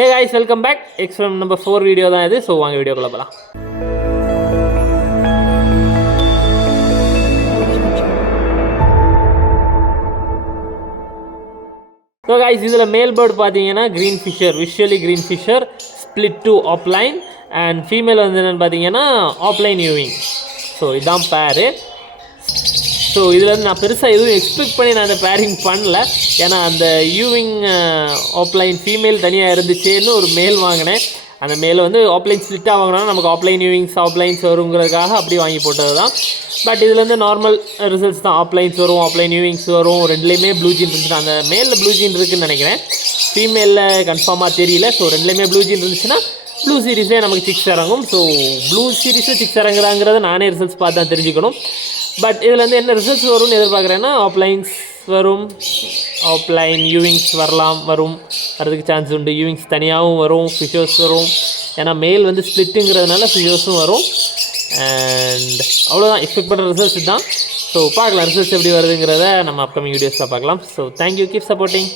Hey guys, welcome back. Experiment number 4 video தான் இது. So வாங்க வீடியோக்குள்ள போகலாம். ஸோ guys, இதில் மேல் பேர்டு பார்த்தீங்கன்னா green fisher, visually green fisher, split to offline, and female வந்து என்னென்னு பார்த்தீங்கன்னா ஆப்லைன் யூவிங். ஸோ இதுதான் பேரு. ஸோ இதில் வந்து நான் பெருசாக எதுவும் எக்ஸ்பெக்ட் பண்ணி நான் இந்த பேரிங் பண்ணல. ஏன்னா அந்த யூவிங் ஆப்லைன் ஃபீமேல் தனியாக இருந்துச்சேன்னு ஒரு மேல் வாங்கினேன். அந்த மேலே வந்து ஆப்லைன் ஸ்பிளிட்டாக வாங்கினா நமக்கு ஆப்லைன் யூவிங்ஸ் ஆப்லைன்ஸ் வருங்கிறதுக்காக அப்படி வாங்கி போட்டது தான். பட் இதில் வந்து நார்மல் ரிசல்ட்ஸ் தான். ஆப்லைன்ஸ் வரும், ஆப்லைன் யூவிங்ஸ் வரும். ரெண்டுலேயுமே ப்ளூ ஜீன் இருந்துச்சுன்னா, அந்த மேலில் ப்ளூ ஜீன் இருக்குதுன்னு நினைக்கிறேன், ஃபீமேலில் கன்ஃபார்மாக தெரியல. ஸோ ரெண்டுலேயுமே ப்ளூ ஜீன் இருந்துச்சுன்னா ப்ளூ சீரீஸே நமக்கு சிக்ஸ் இறங்கும். ஸோ ப்ளூ சீரீஸில் சிக்ஸ் இறங்குறாங்கிறத நானே ரிசல்ட்ஸ் பார்த்து தான் தெரிஞ்சுக்கணும். பட் இதில் வந்து என்ன ரிசல்ட்ஸ் வரும்னு எதிர்பார்க்குறேன்னா ஆப்லைன்ஸ் வரும், ஆப்லைன் யூவிங்ஸ் வரதுக்கு சான்ஸ் உண்டு. யூவிங்ஸ் தனியாகவும் வரும், ஃபிஷர்ஸ் வரும். ஏன்னா மேல் வந்து ஸ்ப்ளிட்டுங்கிறதுனால ஃபிஷர்ஸும் வரும். அண்ட் அவ்வளோதான், எக்ஸ்பெக்ட் பண்ணுற ரிசல்ட்ஸ் தான். ஸோ பார்க்கலாம் ரிசல்ட்ஸ் எப்படி வருதுங்கிறத நம்ம அப்கமிங் வீடியோஸில் பார்க்கலாம். So thank you, keep supporting.